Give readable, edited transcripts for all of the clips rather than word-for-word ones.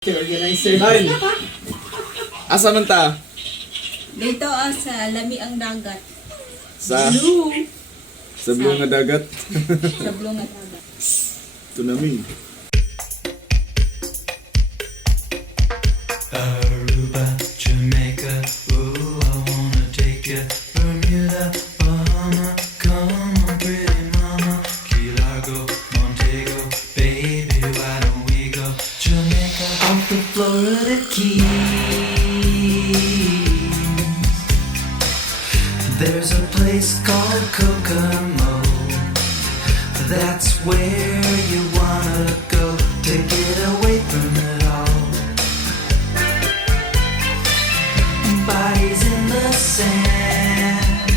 Organizer. Nine. Asa man ta? Dito sa lami ang dagat. Sa Blue. sa blue nga dagat. Sa blue nga dagat. Tunaming. Aruba, Jamaica, ooh, I wanna take you. Bermuda, Bahama, come on, pretty mama. Key Largo, Montego, baby, why don't we go? Jamaica, off the Florida Keys. There's a place called Kokomo. That's where you wanna go to get away from it all. Bodies in the sand,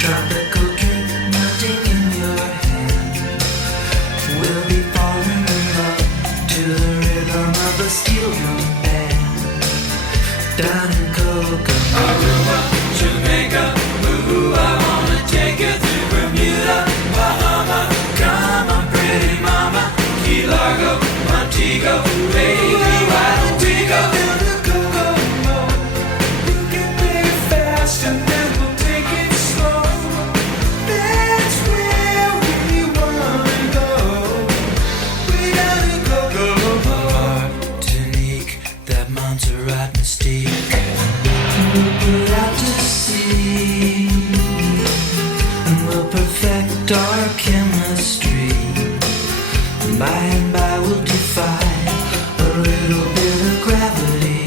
tropical drink melting in your hand. We'll be falling in love to the rhythm of a steel drum band. Down in Kokomo, Aruba, Jamaica, ooh, I wanna take you to Bermuda, Bahama. Come on, pretty mama, Key Largo, Montego, baby, why don't we go down to Kokomo? You can play fast and then we'll take it slow. That's where we wanna go. We gotta go, go, go. Martinique, that Montserrat mystique. We'll put out to sea, and we'll perfect our chemistry. By and by we'll defy a little bit of gravity.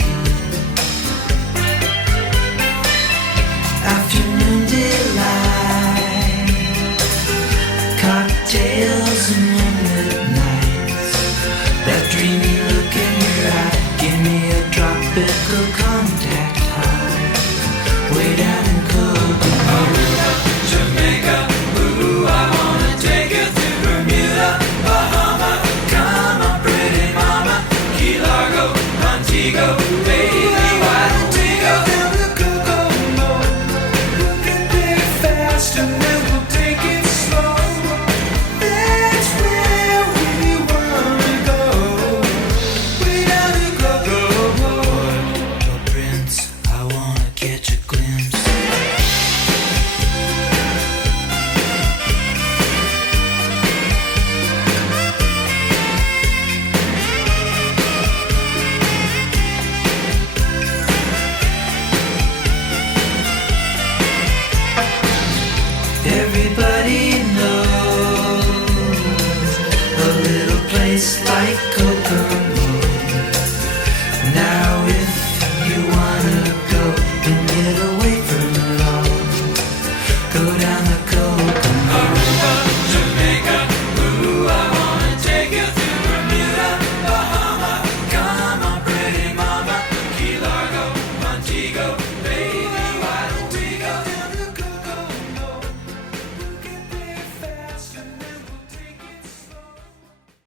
Afternoon delight, cocktails and moonlit nights. That dreamy look in your eye, give me a tropical contact high. Way down in Kokomo, Aruba, Jamaica, ooh, I wanna take you to Bermuda, Bahama. Come on, pretty mama, Key Largo, Montego, baby, why don't we go down to Kokomo? You can take it fast and then we'll take it slow. That's where we wanna go. We gotta go, go, go. Oh, Prince, I wanna catch a glimpse. Everybody knows a little place like Kokomo. Now if you wanna go and get away from it all, go down the coast.